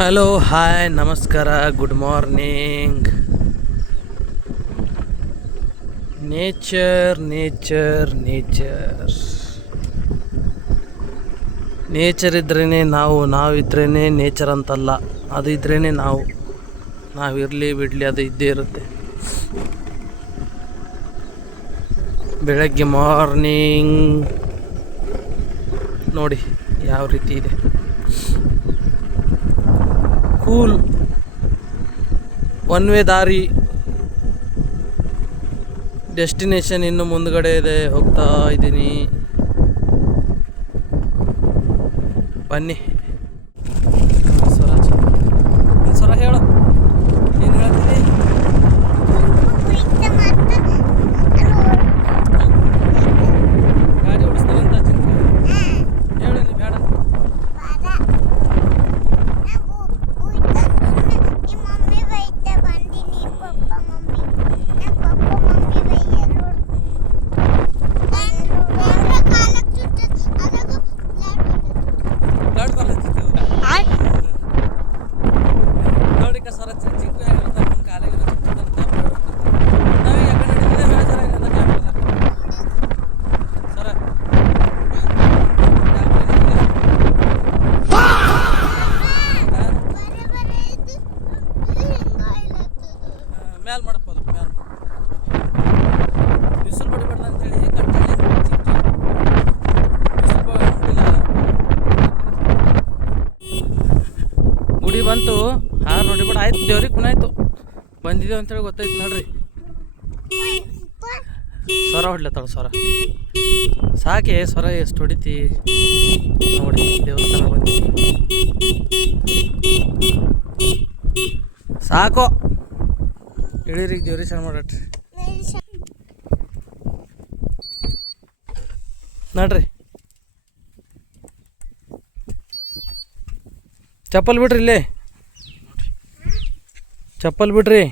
Hello hi ನಮಸ್ಕಾರ good morning. Nature nature nature nature ಇದ್ರೇ ನಾವಿದ್ರೇ nature ಅಂತಲ್ಲ, ಅದು ಇದ್ರೇ ನಾವಿರಲಿ ಬಿಡಲಿ ಅದು ಇದ್ದೇ ಇರುತ್ತೆ. ಬೆಳಗ್ಗೆ ಮಾರ್ನಿಂಗ್ ನೋಡಿ ಯಾವ ರೀತಿ ಇದೆ, ಕೂಲ್ ಒನ್ ವೇ ದಾರಿ. ಡೆಸ್ಟಿನೇಷನ್ ಇನ್ನು ಮುಂದ್ಗಡೆ ಇದೆ, ಹೋಗ್ತಾ ಇದ್ದೀನಿ, ಬನ್ನಿ. ಸ್ವರ ಹೇಳು, ಏನು ಹೇಳ್ತೀನಿ? ಗಾಡಿ ಓಡಿಸ್ತಾನೆ ಅಂತ ಚಿಂತೆ ಹೇಳು, ನೀ ಬೇಡ. ಮ್ಯಾಲ್ ಮಾಡಪ್ಪ, ಮ್ಯಾಲ್ ಬಿಸಿಲು ಬಡಿಬೇಡ ಅಂತೇಳಿ ಗುಡಿ ಬಂತು. ಹಾರು ನೋಡಿಬಿಡ ಆಯ್ತು, ದೇವ್ರಿಗೆ ಕುಣಾಯ್ತು, ಬಂದಿದ್ದೇವೆ ಅಂತೇಳಿ ಗೊತ್ತಾಯ್ತು ನೋಡ್ರಿ. ಸ್ವರ ಹೊಡ್ಲತ್ತಾಳ, ಸ್ವರ ಸಾಕೆ, ಸ್ವರ ಎಷ್ಟು ಹೊಡಿತಿ ನೋಡಿ. ದೇವಸ್ಥಾನ ಬಂದಿದ್ದೀವಿ, ಸಾಕು ಇಳೀರಿಗೆ ದೇವ್ರಿಗೆ ಸಣ್ಣ ಮಾಡಟ್ರಿ ನೋಡ್ರಿ. ಚಪ್ಪಲ್ ಬಿಡ್ರಿ, ಇಲ್ಲೇ ಚಪ್ಪಲ್ ಬಿಡ್ರಿ.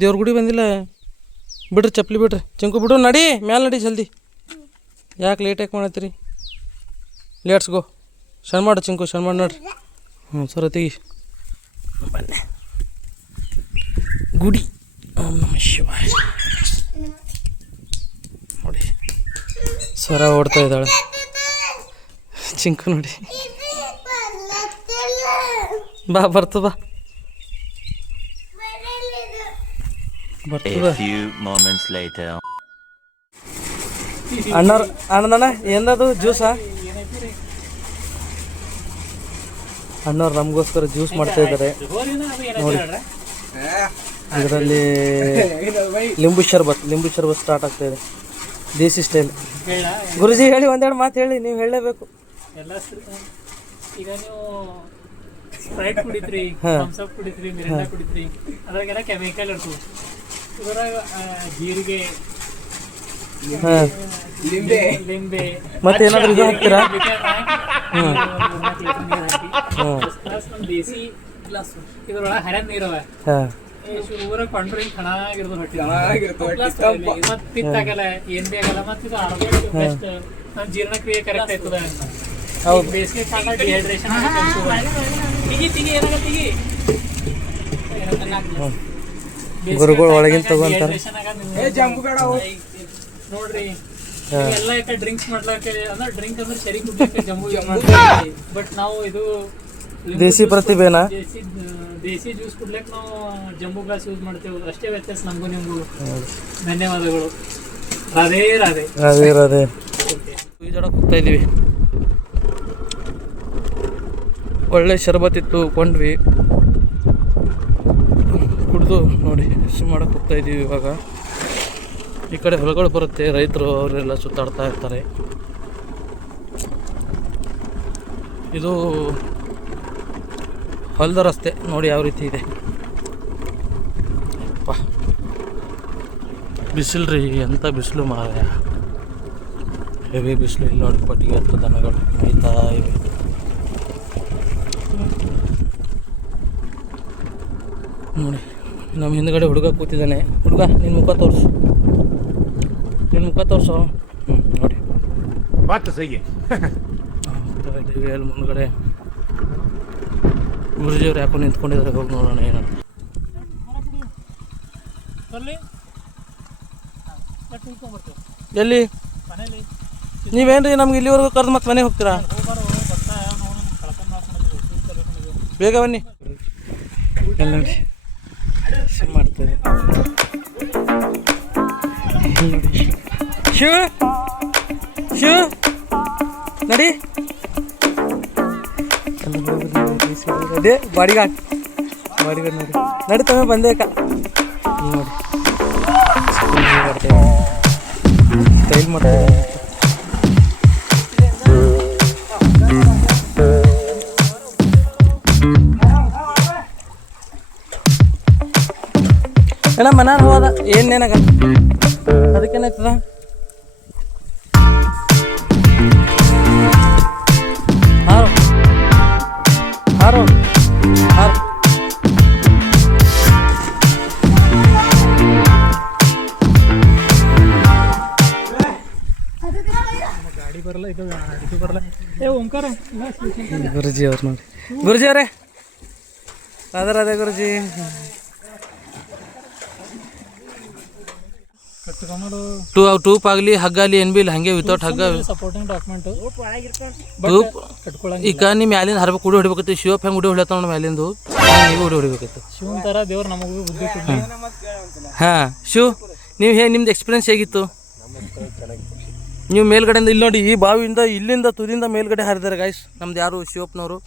ದೇವ್ರ ಗುಡಿ ಬಂದಿಲ್ಲ, ಬಿಡ್ರಿ ಚಪ್ಪಲಿ ಬಿಡ್ರಿ. ಚಿಂಕು ಬಿಡು, ನಡಿ ಮ್ಯಾಲೆ ನಡಿ ಜಲ್ದಿ. ಯಾಕೆ ಲೇಟ್ ಯಾಕೆ ಮಾಡತ್ತೀರಿ? ಲೇಟ್ಸ್ ಗೋ. ಸಣ್ಣ ಮಾಡು ಚಿಂಕು, ಸಣ್ಣ ಮಾಡಿ ನೋಡ್ರಿ. ಸರ ತೆಗಿ, ಬನ್ನಿ ಗುಡಿ. ಓಂ ನಮಃ ಶಿವಾಯ. ನೋಡಿ ಸ್ವರ ಓಡ್ತಾ ಇದ್ದಾಳೆ ಚಿಂಕು, ನೋಡಿ ಬಾ, ಬರ್ತದ ಅಣ್ಣನ ಏನದು ಜ್ಯೂಸಾ? ಅಣ್ಣವ್ರು ನಮಗೋಸ್ಕರ ಜ್ಯೂಸ್ ಮಾಡ್ತಾ ಇದ್ದಾರೆ ನೋಡಿ. ಇದರಲ್ಲಿ ಲಿಂಬು ಶರ್ಬತ್ ಸ್ಟಾರ್ಟ್ ಆಗ್ತಾ ಇದೆ, ದೇಸಿ ಸ್ಟೈಲ್. ಗುರುಜಿ ಹೇಳಿ, ಒಂದೆರಡು ಮಾತು ಹೇಳಿ, ನೀವು ಹೇಳಲೇಬೇಕು. ಈಗ ನೀವು ಸ್ಪ್ರೈಟ್ ಕುಡಿತ್ರಿ, ಥಮ್ಸ್ ಅಪ್ ಕುಡಿತ್ರಿ, ಮಿರಿಂಡಾ ಕುಡಿತ್ರಿ, ಅದ್ರಾಗೆಲ್ಲ ಕೆಮಿಕಲ್ ಇರ್ತದೆ. ಇದ್ರಾಗ ಜೀರಿಗೆ, ಲಿಂಬೆ ಮತ್ತೆ ಏನಾದ್ರು ಇದು ಹಾಕ್ತೀರಾ? ದೇಸಿ ಗ್ಲಾಸ್ ಇದ್ರೊಳಗೆ ಹರಿಯನ್ ನೀರವ ಊರ ಕೊಂಡ್ರೆ ಚೆನ್ನಾಗಿರೋದು ಹೊಟ್ಟೆ, ಮತ್ತೆ ಪಿತ್ತಾಗಲ್ಲ, ಏನ್ ಬಿ ಆಗಲ್ಲ, ಮತ್ತೆ ಇದು ಆರೋಗ್ಯ ಬೆಸ್ಟ್, ನಮ್ಮ ಜೀರ್ಣಕ್ರಿಯೆ ಕರೆಕ್ಟ್ ಆಯ್ತದ. ಬೇಸಿಗೆ ಕಾಲ ಡಿಹೈಡ್ರೇಷನ್ ಗುರುಗಳು ಒಳಗಿನ ತಗೊಂತಾರ ನೋಡ್ರಿ. ಎಲ್ಲ ಡ್ರಿಂಕ್ಸ್ ಮಾಡ್ಲಾಕ ಅಂದ್ರೆ ಡ್ರಿಂಕ್ ಅಂದ್ರೆ ಸರಿ ಕುಡ್ಲಿಕ್ಕೆ ಜಂಬು ಯೂಸ್ ಮಾಡ್ತೀವಿ, ಬಟ್ ನಾವು ಇದು ದೇಸಿ ಪ್ರತಿಭೆನಾ, ದೇಸಿ ಜ್ಯೂಸ್ ಕುಡ್ಲಿಕ್ಕೆ ನಾವು ಜಂಬು ಗ್ಲಾಸ್ ಯೂಸ್ ಮಾಡ್ತೇವೆ. ಅಷ್ಟೇ ವ್ಯತ್ಯಾಸ ನಮಗೂ ನಿಮಗೂ. ಧನ್ಯವಾದಗಳು. ರಾಧೇ ರಾಧೇ ರಾಧೇ ರಾಧೇ. ಈಜಾಡಕ್ಕೆ ಹೋಗ್ತಾ ಇದ್ದೀವಿ, ಒಳ್ಳೆ ಶರಬತ್ ಇತ್ತು, ಕೊಂಡ್ವಿ, ಕುಡಿದು ನೋಡಿ ಸ್ವಿಮ್ ಮಾಡಕ್ಕೆ ಹೋಗ್ತಾ ಇದ್ದೀವಿ. ಇವಾಗ ಈ ಕಡೆ ಹೊಲಗಳು ಬರುತ್ತೆ, ರೈತರು ಅವರೆಲ್ಲ ಸುತ್ತಾಡ್ತಾ ಇರ್ತಾರೆ. ಇದು ಹೊಲದ ರಸ್ತೆ ನೋಡಿ ಯಾವ ರೀತಿ ಇದೆ. ಬಿಸಿಲು ರೀ, ಎಂಥ ಬಿಸಿಲು ಮಾರಾಯ, ಹೆವಿ ಬಿಸಿಲು. ಇಲ್ಲಿ ನೋಡಿ ಪಟ್ಟಿಗೆ ಹತ್ತು ದನಗಳು ಮೇಯ್ತಾ ಇವೆ. ನೋಡಿ ನಮ್ಮ ಹಿಂದ್ಗಡೆ ಹುಡುಗ ಕೂತಿದ್ದಾನೆ. ಹುಡುಗ ನಿನ್ನ ಮುಖ ತೋರಿಸು, ನಿನ್ನ ಮುಖ ತೋರಿಸು. ನೋಡಿ ಬಾತ್ ಸಹಿ ಹೋಗ್ತಾ ಇದ್ದೀವಿ. ಅಲ್ಲಿ ಮುಂದ್ಗಡೆ ಗುರುಜಿಯವ್ರು ಯಾಕೋ ನಿಂತ್ಕೊಂಡಿದ್ದಾರೆ, ಹೋಗಿ ನೋಡೋಣ ಏನಂತ. ಎಲ್ಲಿ ನೀವೇನ್ರಿ ನಮ್ಗೆ ಇಲ್ಲಿವರೆಗೂ ಕರೆದು ಮತ್ತೆ ಮನೆಗೆ ಹೋಗ್ತೀರಾ? ಬೇಗ ಬನ್ನಿ. ಎಲ್ಲ ನೋಡಿ ಸಿಮ್ ಮಾಡ್ತಾರೆ. ಶಿವ ಶಿವ ನಡಿ. ಅದೇ ಬಾಡಿಗಾಡ್ ನೋಡಿ ನಡಿ ತಮ್ಮ ಬಂದೇಕ ನೋಡಿ ಸ್ಟೈಲ್ ಮಾಡ್ತಾರೆ. ಏನ ಮನಾರ ಹೋದ ಏನೇನಾಗ ಅದಕ್ಕೇನಾಯ್ತದ? ಹಾರು ಹಾರು ಹಾರು ಗಾಡಿ ಬರಲ್ಲ, ಇದು ಬರಲ್ಲ. ಓಂಕಾರ ಗುರುಜಿ ಅವ್ರು ನೋಡಿ. ಗುರುಜಿ ಅವರೇ ಅದೇ ಗುರುಜಿ. ಟೂಪ್ ಆಗಲಿ ಹಗ್ಗ ಆಗಲಿ ಏನು ಬಿ ಇಲ್ಲ, ಹಂಗೆ ವಿತೌಟ್ ಹಗ್ಗ ಸಪೋರ್ಟಿಂಗ್ ಡಾಕ್ಯುಮೆಂಟ್ ಟೂಪ್. ಈಗ ನಿಮ್ಮ ಮ್ಯಾಲಿಂದ ಹರ್ಬೇಕು, ಉಡಿ ಹೊಡಿಬೇಕೈತಿ. ಶಿವಪ್ಪ ಹೆಂಗೆ ಉಡಿ ಹೊಡಿತಾವ ನಮ್ಮ ಮ್ಯಾಲಿಂದು, ನೀವು ಉಡಿ ಹೊಡಿಬೇಕೈತಿ. ಶಿವನ್ ಥರ ದೇವ್ರು ನಮಗೂ ಬುದ್ಧಿ ಕೊಡ್ಲಿ. ಹಾಂ ಶಿವ್, ನೀವು ನಿಮ್ದು ಎಕ್ಸ್ಪೀರಿಯನ್ಸ್ ಹೇಗಿತ್ತು? ನೀವು ಮೇಲ್ಗಡೆಯಿಂದ ಇಲ್ಲಿ ನೋಡಿ, ಈ ಬಾವಿಯಿಂದ ಇಲ್ಲಿಂದ ತುದಿಯಿಂದ ಮೇಲ್ಗಡೆ ಹಾರಿದ್ದಾರೆ ಗಾಯ್ಸ್ ನಮ್ದು ಯಾರು ಶಿವಪ್ಪನವರು.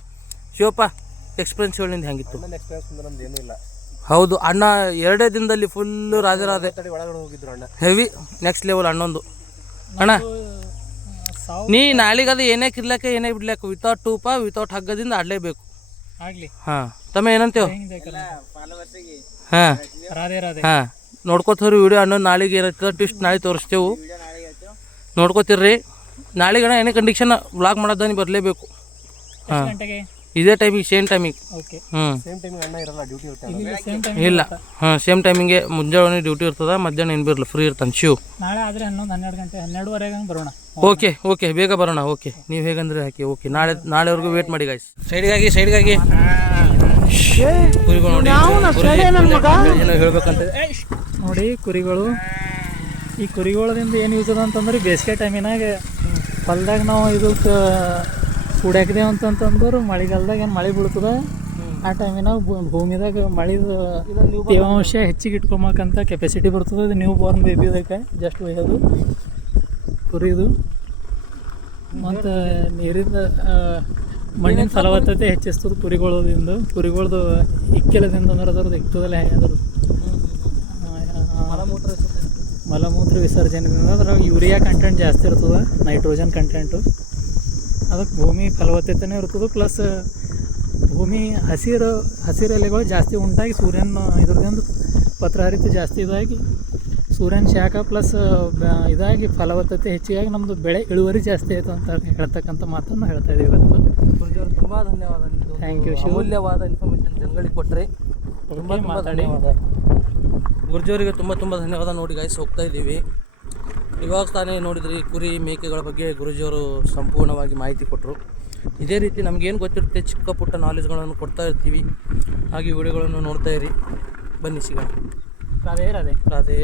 ಶಿವಪ್ಪ ಎಕ್ಸ್ಪೀರಿಯನ್ಸ್ ಹೇಳಿಂದ ಹೆಂಗಿತ್ತು? ಹೌದು ಅಣ್ಣ, 2 ದಿನದಲ್ಲಿ ಫುಲ್ಲು ರಾಜರಾದೆ, ಹೆವಿ ನೆಕ್ಸ್ಟ್ ಲೆವೆಲ್ ಅಣ್ಣೊಂದು. ಅಣ್ಣ ನೀ ನಾಳೆಗೆ ಅದು ಏನೇ ಕಿರ್ಲಾಕ ಏನೇ ಬಿಡ್ಲಾಕ ವಿತೌಟ್ ಟೂಪ ವಿತೌಟ್ ಹಗ್ಗದಿಂದ ಆಡಲೇಬೇಕು. ಹಾಂ ತಮ್ಮ ಏನಂತೇವ್? ಹಾಂ ಹಾಂ ನೋಡ್ಕೋತೀವಿ ವಿಡಿಯೋ. ಅಣ್ಣನ ನಾಳೆಗೆ ಏನಾಗ್ತದೆ ಟ್ವಿಸ್ಟ್ ನಾಳೆ ತೋರಿಸ್ತೇವೆ, ನೋಡ್ಕೋತಿರ್ರಿ. ನಾಳೆಗೆ ಅಣ್ಣ ಏನೇ ಕಂಡೀಷನ್ ವ್ಲಾಗ್ ಮಾಡೋದ ನೀವು ಬರಲೇಬೇಕು. ಹಾಂ ಇದೇ ಟೈಮಿಗೆ ಸೇಮ್ ಟೈಮಿಗೆ. ಇಲ್ಲ ಹಾಂ ಸೇಮ್ ಟೈಮಿಗೆ ಮುಂಜಾನೆ ಡ್ಯೂಟಿ ಇರ್ತದ, ಮಧ್ಯಾಹ್ನ ಏನು ಬರಲ್ಲ, ಫ್ರೀ ಇರ್ತಾನೆ ಶಿವ್. ನಾಳೆ ಆದರೆ 11-12 ಗಂಟೆ 12:30 ಬರೋಣ. ಓಕೆ ಬೇಗ ಬರೋಣ. ಓಕೆ ನೀವು ಹೇಗಂದ್ರೆ ಹಾಕಿ. ಓಕೆ ನಾಳೆವರೆಗೂ ವೇಟ್ ಮಾಡಿ ಗಾಯ್ಸ್. ಸೈಡ್ಗಾಗಿ ಕುರಿಗಳು ನೋಡಿ, ಏನೋ ಹೇಳ್ಬೇಕಂತ ನೋಡಿ. ಕುರಿಗಳು, ಈ ಕುರಿಗಳದಿಂದ ಏನು ಯೂಸ್ ಅದ ಅಂತಂದ್ರೆ ಬೇಸಿಗೆ ಟೈಮಿನಾಗ ಹೊಲ್ದಾಗ ನಾವು ಇದಕ್ಕೆ ಕುಡಿಯಾಕಿದೇವು ಅಂತಂತಂದ್ರೆ ಮಳೆಗಾಲದಾಗ ಏನು ಮಳೆ ಬೀಳ್ತದೆ ಆ ಟೈಮಿನಾಗ ಭೂಮಿದಾಗ ಮಳೆದು ತೇವಾಂಶ ಹೆಚ್ಚಿಗೆ ಇಟ್ಕೊಬೇಕಂತ ಕೆಪಾಸಿಟಿ ಬರ್ತದೆ. ಇದು ನ್ಯೂ ಬಾರ್ನ್ ಬೇಬಿ ಇದಕ್ಕೆ ಜಸ್ಟ್ ಒಯ್ಯೋದು ಕುರಿದು. ಮತ್ತು ನೀರಿಂದ ಮಣ್ಣಿನ ಫಲವತ್ತತೆ ಹೆಚ್ಚಿಸ್ತದೆ ಕುರಿಗಳದಿಂದ. ಕುರಿಗಳದು ಇಕ್ಕೆಲದಿಂದ ಅಂದ್ರೆ ಅದ್ರದ್ದು ಇಕ್ತದಲ್ಲ ಅದ್ರದ್ದು ಮಲಮೂತ್ರ ವಿಸರ್ಜನೆದಿಂದ ಅದ್ರಾಗ ಯೂರಿಯಾ ಕಂಟೆಂಟ್ ಜಾಸ್ತಿ ಇರ್ತದೆ, ನೈಟ್ರೋಜನ್ ಕಂಟೆಂಟು. ಅದಕ್ಕೆ ಭೂಮಿ ಫಲವತ್ತತೆನೇ ಇರ್ತದೆ. ಪ್ಲಸ್ ಭೂಮಿ ಹಸಿರು ಎಲೆಗಳು ಜಾಸ್ತಿ ಉಂಟಾಗಿ ಸೂರ್ಯನ ಇದ್ರದಿಂದ ಪತ್ರಹರಿತ ಜಾಸ್ತಿ ಇದಾಗಿ ಸೂರ್ಯನ ಶಾಖ ಪ್ಲಸ್ ಇದಾಗಿ ಫಲವತ್ತತೆ ಹೆಚ್ಚಿಗಾಗಿ ನಮ್ಮದು ಬೆಳೆ ಇಳುವರಿ ಜಾಸ್ತಿ ಆಯಿತು ಅಂತ ಹೇಳ್ತಕ್ಕಂಥ ಮಾತನ್ನು ಹೇಳ್ತಾ ಇದ್ದೀವಿ ಇವತ್ತು. ಗುರುಜಿಯವ್ರು ತುಂಬ ಧನ್ಯವಾದ. Thank you. ಅಮೂಲ್ಯವಾದ ಇನ್ಫಾರ್ಮೇಷನ್ ಜನಗಳಿಗೆ ಕೊಟ್ಟರೆ ತುಂಬ ಧನ್ಯವಾದ. ಗುರುಜಿಯವರಿಗೆ ತುಂಬ ಧನ್ಯವಾದ. ನೋಡಿ ಗಾಯ್ಸ್ ಹೋಗ್ತಾ ಇದ್ದೀವಿ. ಇವಾಗ ತಾನೇ ನೋಡಿದ್ರಿ ಕುರಿ ಮೇಕೆಗಳ ಬಗ್ಗೆ ಗುರುಜಿಯವರು ಸಂಪೂರ್ಣವಾಗಿ ಮಾಹಿತಿ ಕೊಟ್ಟರು. ಇದೇ ರೀತಿ ನಮಗೇನು ಗೊತ್ತಿರುತ್ತೆ ಚಿಕ್ಕ ಪುಟ್ಟ ನಾಲೆಜ್ಗಳನ್ನು ಕೊಡ್ತಾ ಇರ್ತೀವಿ. ಹಾಗೆ ವಿಡಿಯೋಗಳನ್ನು ನೋಡ್ತಾ ಇರಿ. ಬನ್ನಿ ಸಿಗೋಣ. ರಾಧೆ.